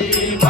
Happy.